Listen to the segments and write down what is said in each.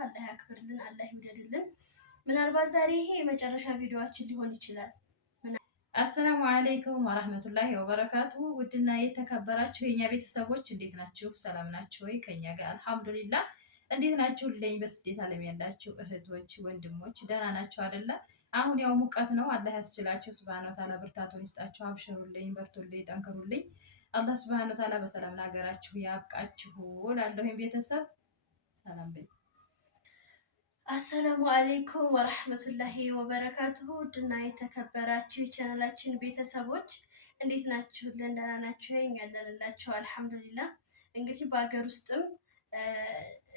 አላህ ያክብርልን፣ አላህ ይውደድልን። ምናልባት ዛሬ ይሄ የመጨረሻ ቪዲዮአችን ሊሆን ይችላል። አሰላሙ አለይኩም ወራህመቱላሂ ወበረካቱሁ። ውድና የተከበራችሁ የኛ ቤተሰቦች እንዴት ናችሁ? ሰላም ናችሁ ወይ? ከኛ ጋር አልሐምዱሊላህ። እንዴት ናችሁልኝ? በስደት ዓለም ያላችሁ እህቶች ወንድሞች ደህና ናችሁ አይደለ? አሁን ያው ሙቀት ነው። አላህ ያስችላችሁ ሱብሃነሁ ወተዓላ ብርታቱን ይስጣችሁ። አብሽሩልኝ፣ በርቱልኝ፣ ጠንክሩልኝ። አላህ ሱብሃነሁ ወተዓላ በሰላም ለሀገራችሁ ያብቃችሁ እላለሁ። ቤተሰብ ሰላም በይ። አሰላሙ አለይኩም ወራህመቱላሂ ወበረካቱሁ። ውድና የተከበራችሁ የቻናላችን ቤተሰቦች እንዴት ናችሁ? ደህና ናችሁ? ያለንላችሁ አልሐምዱሊላህ። እንግዲህ በሀገር ውስጥም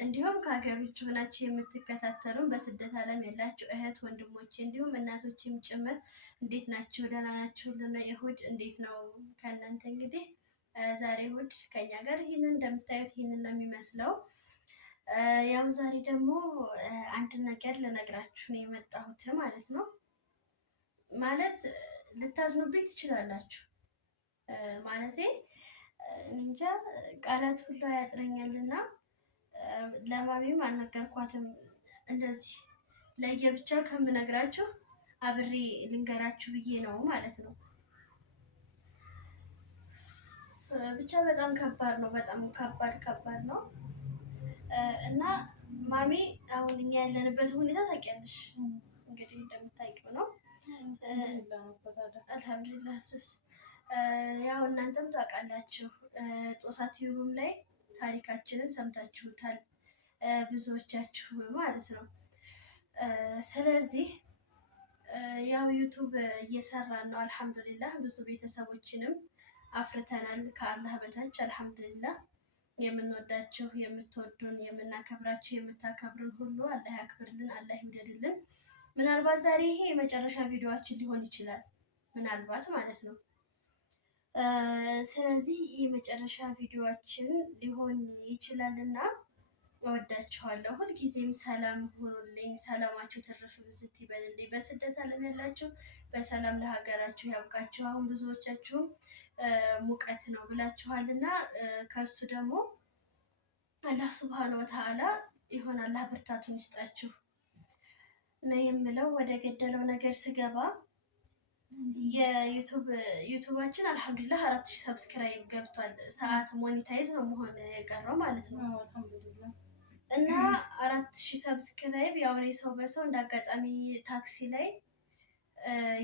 እንዲሁም ከሀገር ውጭ ሆናችሁ የምትከታተሉን በስደት ዓለም ያላችሁ እህት ወንድሞች እንዲሁም እናቶችም ጭምር እንዴት ናችሁ? ደህና ናችሁ? እሁድ እንዴት ነው ከእናንተ? እንግዲህ ዛሬ እሁድ ከኛ ጋር ይህንን እንደምታዩት ይህንን ነው የሚመስለው። ያው ዛሬ ደግሞ አንድ ነገር ልነግራችሁ ነው የመጣሁት ማለት ነው። ማለት ልታዝኑብኝ ትችላላችሁ። ማለቴ እንጃ ቃላት ሁሉ ያጥረኛልና ለማሚም አልነገርኳትም። እንደዚህ ለየብቻ ከምነግራችሁ አብሬ ልንገራችሁ ብዬ ነው ማለት ነው። ብቻ በጣም ከባድ ነው። በጣም ከባድ ነው። እና ማሚ አሁን እኛ ያለንበት ሁኔታ ታውቂያለሽ እንግዲህ እንደምታውቂው ነው። አልሐምዱሊላህ ሱስ ያው እናንተም ታውቃላችሁ። ጦሳት ዩቲዩብም ላይ ታሪካችንን ሰምታችሁታል ብዙዎቻችሁ ማለት ነው። ስለዚህ ያው ዩቲዩብ እየሰራን ነው አልሐምዱሊላህ። ብዙ ቤተሰቦችንም አፍርተናል ከአላህ በታች አልሐምዱሊላህ። የምንወዳችሁ የምትወዱን የምናከብራችሁ የምታከብሩን ሁሉ አላህ ያክብርልን፣ አላህ ይውደድልን። ምናልባት ዛሬ ይሄ የመጨረሻ ቪዲዮአችን ሊሆን ይችላል፣ ምናልባት ማለት ነው። ስለዚህ ይሄ የመጨረሻ ቪዲዮአችን ሊሆን ይችላልና እወዳችኋለሁ። ሁልጊዜም ሰላም ሁኑልኝ፣ ሰላማችሁ ትርፍ ብዝት ይበልልኝ። በስደት ዓለም ያላችሁ በሰላም ለሀገራችሁ ያብቃችሁ። አሁን ብዙዎቻችሁም ሙቀት ነው ብላችኋልና ከሱ ደግሞ አላህ ሱብሃነሁ ወተዓላ ይሆን አላህ ብርታቱን ይስጣችሁ ነው የምለው። ወደ ገደለው ነገር ስገባ የዩቱባችን አልሐምዱሊላህ 4000 ሰብስክራይብ ገብቷል። ሰዓት ሞኔታይዝ ነው መሆን የቀረው ማለት ነው። እና 4000 ሰብስክራይብ ያው እኔ ሰው በሰው እንዳጋጣሚ ታክሲ ላይ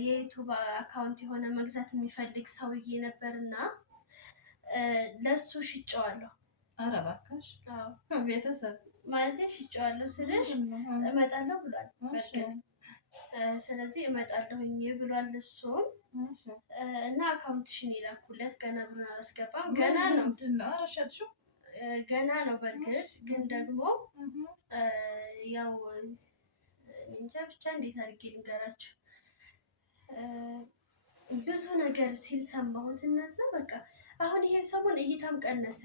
የዩቱብ አካውንት የሆነ መግዛት የሚፈልግ ሰውዬ ነበርና ለሱ ሽጨዋለሁ። ኧረ እባክሽ! አዎ ቤተሰብ ማለት ሽጨዋለሁ ስልሽ እመጣለሁ ብሏል። በርግጥ ስለዚህ እመጣለሁኝ ብሏል እሱም እና አካውንትሽን ይላኩለት። ገና ብሩን አላስገባም። ገና ነው አረሻትሽው ገና ነው። በርግጥ ግን ደግሞ ያው እንጃ ብቻ እንዴት አድርጌ ልንገራችሁ፣ ብዙ ነገር ሲል ሰማሁት። እነዛ በቃ አሁን ይሄ ሰሞን እይታም ቀነሰ።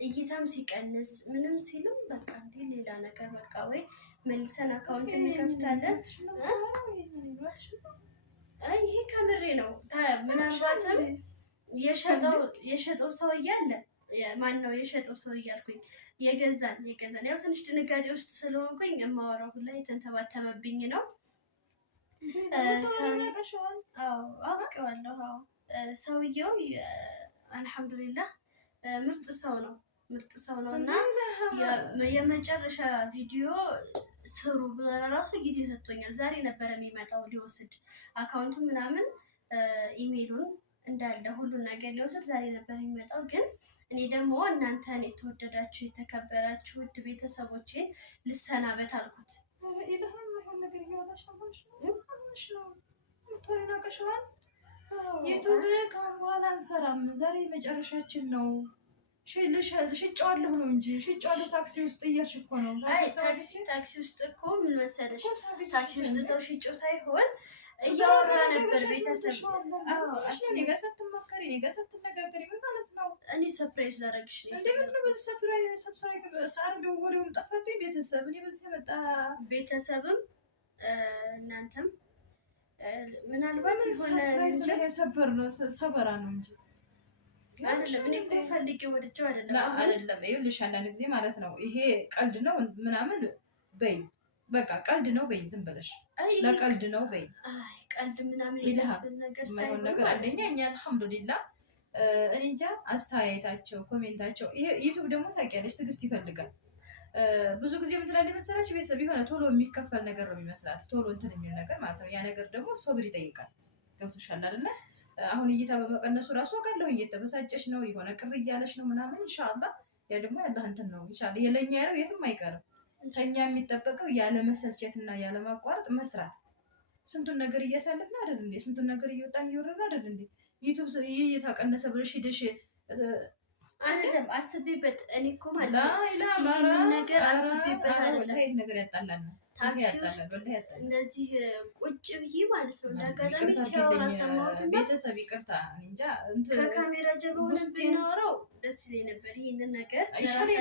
እይታም ሲቀንስ ምንም ሲልም በቃ እንዴ ሌላ ነገር በቃ ወይ መልሰን አካውንት እንከፍታለን። ይሄ ከምሬ ነው። ምናልባትም የሸጠው ሰውዬ አለ። ማን ነው የሸጠው ሰው እያልኩኝ የገዛን ያው ትንሽ ድንጋጤ ውስጥ ስለሆንኩኝ የማወራው ሁላ የተንተባተመብኝ ነው። አውቄዋለሁ። ሰውየው አልሐምዱሊላህ ምርጥ ሰው ነው እና የመጨረሻ ቪዲዮ ስሩ በራሱ ጊዜ ሰጥቶኛል። ዛሬ ነበረ የሚመጣው ሊወስድ አካውንቱ ምናምን ኢሜይሉን እንዳለ ሁሉን ነገር ሊወስድ ዛሬ ነበር የሚመጣው። ግን እኔ ደግሞ እናንተን የተወደዳችሁ የተከበራችሁ ውድ ቤተሰቦቼን ልሰናበት አልኩት። ዩቱብ ከአሁን በኋላ አንሰራም። ዛሬ መጨረሻችን ነው። ሽጫዋለሁ ነው እንጂ ሽጫዋለሁ። ታክሲ ውስጥ እያልሽ እኮ ነው። ታክሲ ውስጥ እኮ ምን መሰለሽ፣ ታክሲ ውስጥ ሰው ሽጮ ሳይሆን እያወራ ነበር ቤተሰብ። እኔ ጋር ስትመከሪ እኔ ጋር ስትነጋገሪ ምን ማለት ነው? እኔ ሰርፕራይዝ ላደርግሽ ነው። ወሬውም ጠፋብኝ። ቤተሰብ እኔ በዚህ መጣ። ቤተሰብም እናንተም ምናልባት የሆነ ሰበር ነው ሰበራ ነው እንጂ አይደለም። እኔ እኮ ፈልጌ ወድጄው አይደለም። አይደለም ይኸውልሽ፣ አንዳንድ ጊዜ ማለት ነው ይሄ ቀልድ ነው ምናምን በይ በቃ ቀልድ ነው በይ፣ ዝም ብለሽ ለቀልድ ነው በይ። አይ ቀልድ ምናምን የሚመስል ነገር ሳይሆን ነገር አንደኛ እኛ አልሐምዱሊላህ እኔ እንጃ አስተያየታቸው ኮሜንታቸው። ይሄ ዩቲዩብ ደግሞ ታውቂያለሽ ትዕግስት ይፈልጋል። ብዙ ጊዜ ምን ትላለች መሰላችሁ ቤተሰብ የሆነ ቶሎ የሚከፈል ነገር ነው የሚመስላት፣ ቶሎ እንትን የሚል ነገር ማለት ነው። ያ ነገር ደግሞ ሶብር ይጠይቃል። ገብቶሻል አይደለ? አሁን እይታ በመቀነሱ ራሱ አውቃለሁ እየተበሳጨሽ ነው፣ የሆነ ቅር እያለሽ ነው ምናምን። ኢንሻአላህ ያ ደግሞ ያላህ እንትን ነው ኢንሻአላህ። የለኛ ያለው የትም አይቀርም። ከኛ የሚጠበቀው ያለ መሰልቸትና ያለ ማቋረጥ መስራት። ስንቱን ነገር እያሳለፍን አይደል እንዴ? ስንቱን ነገር እየወጣን እየወረድን አይደል እንዴ? ዩቲዩብ እየታቀነሰ ብለሽ ሄደሽ አይደለም አስቤበት። እኔ እኮ ማለት ነው ነገር አስቤበት አይደለም። ይሄ ነገር ያጣላል። ታክሲ ውስጥ እንደዚህ ቁጭ ብዬ ማለት ነው እንዳጋጣሚ ሲያወራ ሰማሁትና ቤተሰብ ይቅርታ እንጃ ከካሜራ ጀርባ ሆነን ብናወራው ደስ ይለኝ ነበር። ይሄንን ነገር ይሻለኝ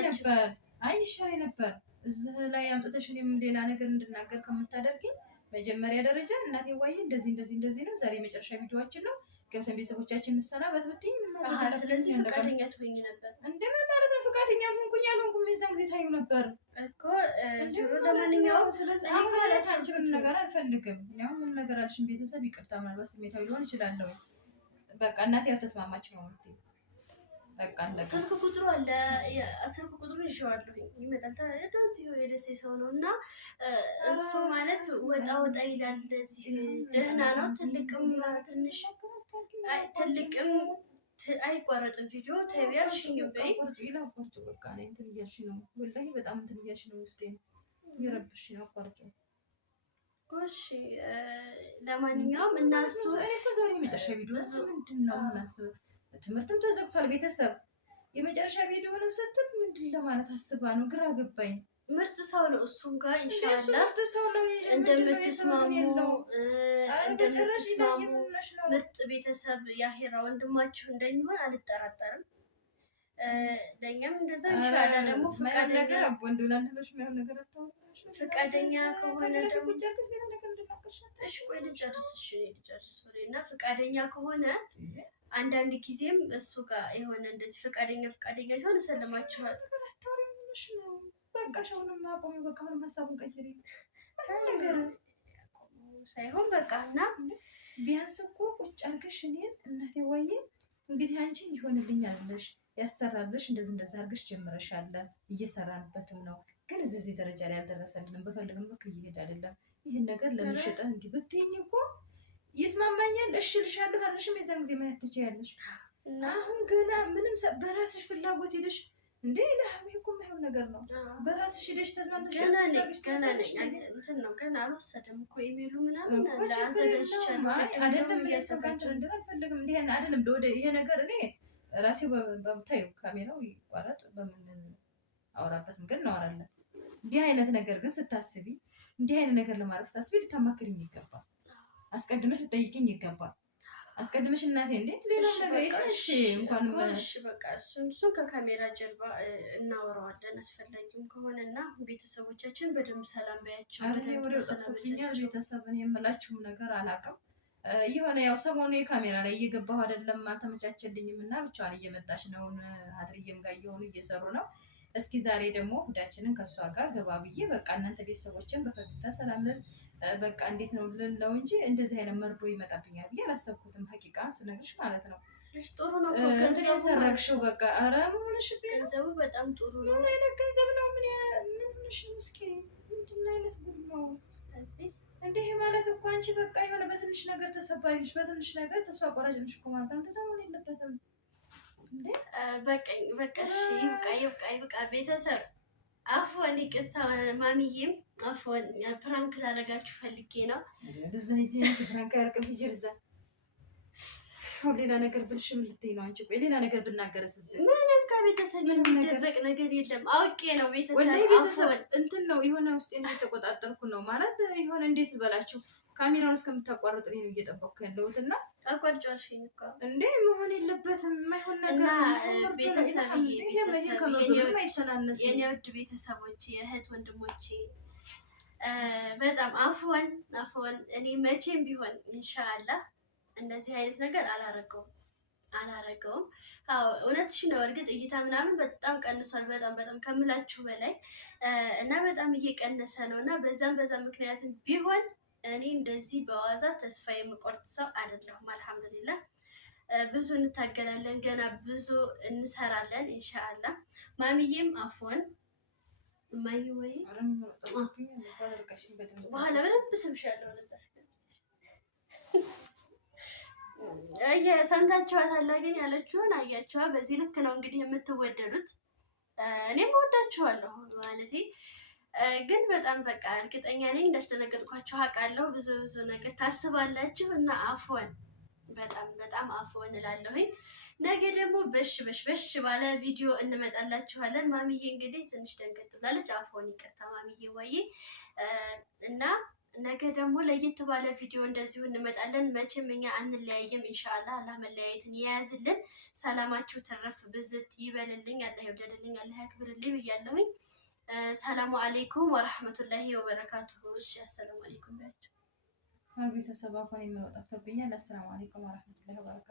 ነበር እዚህ ላይ አምጥተሽ እኔም ሌላ ነገር እንድናገር ከምታደርጊኝ መጀመሪያ ደረጃ እናቴ ዋዬ እንደዚህ ነው ዛሬ የመጨረሻ ቪዲዮአችን ነው ገብተን ቤተሰቦቻችን እንሰናበት ብትይኝ ስለዚህ ፈቃደኛ ትሆኚ ነበር። እንደምን ማለት ነው ፈቃደኛ ሆንኩኝ አልሆንኩም የዛን ጊዜ ታዩ ነበር እኮ ጆሮ። ለማንኛውም ስለዚህ አሁን አላሳችንም ነገር አልፈልግም። ያው ምን ነገር አልሽም ቤተሰብ ይቅርታ ምናልባት ስሜታዊ ሊሆን ይችላለሁ። በቃ እናቴ ያልተስማማች ነው የምትይኝ። በቃ ስልክ ቁጥሩ አለ፣ ስልክ ቁጥሩ ይዤዋለሁ ይመጣል። እዚህ የደሴ ሰው ነው እና እሱ ማለት ወጣ ይላል። እዚህ ደህና ነው። ትልቅም ትንሽ ትልቅም አይቋረጥም ቪዲዮ ታያልሽኝ በይ ይላቆርጭ በቃ እኔ እንትን እያልሽ ነው ወላሂ በጣም እንትን እያልሽ ነው ውስጤን ይረብሽ ነው አቋርጭ። እሺ ለማንኛውም እናሱ እኔ እኮ ዛሬ የመጨረሻ ቪዲዮ ምንድነው ምናስብ ትምህርትም ተዘግቷል። ቤተሰብ የመጨረሻ ቪዲዮ ነው ስትል ምንድን ለማለት አስባ ነው ግራ ገባኝ። ምርጥ ሰው ነው እሱም ጋር ኢንሻአላህ ምርጥ ሰው ነው እንደምትስማሙ ምርጥ ቤተሰብ ያሄራ ወንድማችሁ እንደሚሆን አልጠራጠርም። ለኛም እንደዛ ኢንሻአላህ ደግሞ ፈቃደኛ ከሆነ ደግሞ እሺ ቆይ ልጨርስ እና ፈቃደኛ ከሆነ አንዳንድ ጊዜም እሱ ጋር የሆነ እንደዚህ ፈቃደኛ ሲሆን እሰልማችኋል። በቃ ሻውንም አቆሚ በቃ ምንም ሀሳቡን ቀይሪ ነገር ሳይሆን በቃ እና ቢያንስ እኮ ቁጭ አድርገሽ እኔን እናቴ ዋዬ እንግዲህ አንቺ ይሆንልኝ አለሽ ያሰራልሽ እንደዚህ አድርገሽ ጀምረሻል። እየሰራንበትም ነው ግን እዚህ ደረጃ ላይ አልደረሰልንም። በፈልግም ልክ እየሄድ አይደለም። ይህን ነገር ለምን ሸጠን እንዲህ ብትይኝ እኮ ይስማማኛል። እሺ ልሻለሁ አልሽም የዛን ጊዜ ማለት ትችያለሽ። አሁን ገና ምንም በራስሽ ፍላጎት ሄደሽ እንዴ ለሐሚ እኮ የማይሆን ነገር ነው። በራስሽ ሄደሽ ተስማምተሽ እንትን ነው ገና አልወሰደም እኮ ኢሜሉ ምናምን አዘጋጅቻለሁ አይደለም እያሰብካቸው አልፈልግም እንዲህ አይደለም ወደ ይሄ ነገር እኔ ራሴው በምታዩ ካሜራው ይቋረጥ በምን አወራበትም ግን እናወራለን። እንዲህ አይነት ነገር ግን ስታስቢ እንዲህ አይነት ነገር ለማድረግ ስታስቢ ልታማክሪኝ ይገባል። አስቀድመሽ ልጠይቅኝ ይገባል። አስቀድመሽ እናቴ እንዴ ሌላ ነገር እሺ እንኳን እሺ በቃ እሱን ከካሜራ ጀርባ እናወራዋለን አስፈላጊም ከሆነና ቤተሰቦቻችን በደንብ ሰላም ባያቸው። ወደ ወጣቶኛል ቤተሰብን የምላችሁም ነገር አላውቅም። የሆነ ያው ሰሞኑ የካሜራ ላይ እየገባሁ አይደለም አልተመቻቸልኝም እና ብቻዋን እየመጣች ነው። አድርዬም ጋር እየሆኑ እየሰሩ ነው። እስኪ ዛሬ ደግሞ ሁዳችንን ከእሷ ጋር ገባ ብዬ በቃ እናንተ ቤተሰቦችን በፈገግታ ሰላምን በቃ እንዴት ነው ልለው እንጂ እንደዚህ አይነት መርዶ ይመጣብኛል ብዬ አላሰብኩትም። ሀቂቃ ስነግርሽ ማለት ነው። ጥሩ ነው ገንዘብ ያሰራክሽው በቃ ኧረ ምን ሆነሽ ገንዘቡ በጣም ጥሩ ነው። ምን አይነት ገንዘብ ነው? ምን ሆነሽ ነው? እስኪ ምንድን አይነት ጉድ ነው እንዲህ ማለት እኮ አንቺ በቃ የሆነ በትንሽ ነገር ተሰባሪሽ፣ በትንሽ ነገር ተስፋ ቆራጭ ነሽ እኮ ማለት ነው። እንደዛ መሆን የለበትም። በቃ እሺ ይብቃ ቤተሰብ አፎን ይቅርታ ማሚዬም አፎን ፕራንክ ላደርጋችሁ ፈልጌ ነው። ፕራንክ ያርቅም ይርዛ ሌላ ነገር ብልሽ ምን ልትይ ነው አንቺ? ቆይ ሌላ ነገር ብናገረስ ምንም ከቤተሰብ የሚደበቅ ነገር የለም። አውቄ ነው ቤተሰብ እንትን ነው የሆነ ውስጥ እየተቆጣጠርኩ ነው ማለት የሆነ እንዴት በላችሁ ካሜራውን እስከምታቋርጥ ነው እየጠበቅኩ ያለሁት እና አቋርጫሽኝ እኮ እንዴ መሆን የለበትም። የማይሆን ነገር ቤተሰብ አይተናነስ የኔ ውድ ቤተሰቦች የእህት ወንድሞቼ በጣም አፎን እኔ መቼም ቢሆን ኢንሻአላህ እንደዚህ አይነት ነገር አላረገውም። አላረገውም። አዎ እውነትሽ ነው። እርግጥ እይታ ምናምን በጣም ቀንሷል፣ በጣም ከምላችሁ በላይ እና በጣም እየቀነሰ ነው እና በዛም ምክንያትም ቢሆን እኔ እንደዚህ በዋዛ ተስፋ የምቆርጥ ሰው አይደለሁም። አልሐምዱሊላህ ብዙ እንታገላለን፣ ገና ብዙ እንሰራለን ኢንሻአላህ። ማሚዬም አፎን እማዬ ወይ በኋላ በደንብ ስምሻለሁ ለዛ ሰምታችኋታል ግን ያለችውን አያችኋ። በዚህ ልክ ነው እንግዲህ የምትወደዱት። እኔም እወዳችኋለሁ ማለቴ ግን በጣም በቃ እርግጠኛ ነኝ እንዳስደነገጥኳችሁ አውቃለሁ። ብዙ ነገር ታስባላችሁ እና አፎን በጣም አፎን እላለሁኝ። ነገ ደግሞ በሽ ባለ ቪዲዮ እንመጣላችኋለን። ማሚዬ እንግዲህ ትንሽ ደንገጥ ብላለች። አፎን ይቅርታ ማሚዬ ወይ እና ነገ ደግሞ ለየት ባለ ቪዲዮ እንደዚሁ እንመጣለን። መቼም እኛ አንለያየም ኢንሻአላህ። አላህ መለያየትን የያዝልን። ሰላማችሁ ትረፍ ብዝት ይበልልኝ። አላህ ይወደድልኝ፣ አላህ ያክብርልኝ ብያለሁኝ። ሰላሙ አለይኩም ወራህመቱላሂ ወበረካቱሁ። እሺ አሰላሙ አለይኩም ባያችሁ ቤተሰብ አፎን የሚወጣ ጠፍቶብኛል። አሰላሙ አለይኩም ወራህመቱላሂ ወበረካቱሁ።